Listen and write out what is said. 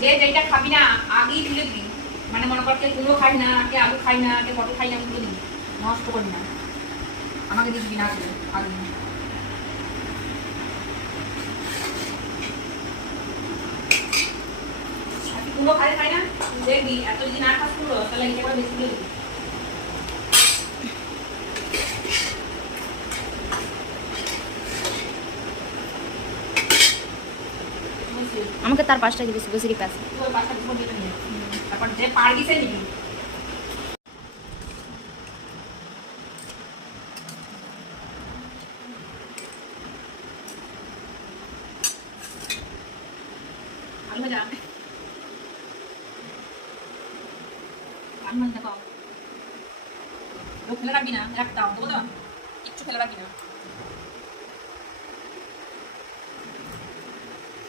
যে যেটা খাবি না আগেই তুলে দিবি। মানে মনে কর কে কুমড়ো খাই না, কে আলু খাই না, কে পটল খাই না, তুলে দিবি, নষ্ট করবি না। আমাকে দিবি না আগে আগে। কুমড়ো খাই না দেখবি, এত যদি না খাস কুমড়ো তাহলে এটা করে বেশি তুলে দিবি। আমাকে তার 5টা দিবি বসিরি পাস। তোর পাঁচটা দিব দিবি না, তারপর যে পার গিয়েছে নিবি। আলু ভাজা আলু ভাজা খাও, ফেলে রাখবি না, রাখতাম তো, কিচ্ছু ফেলে রাখবি না।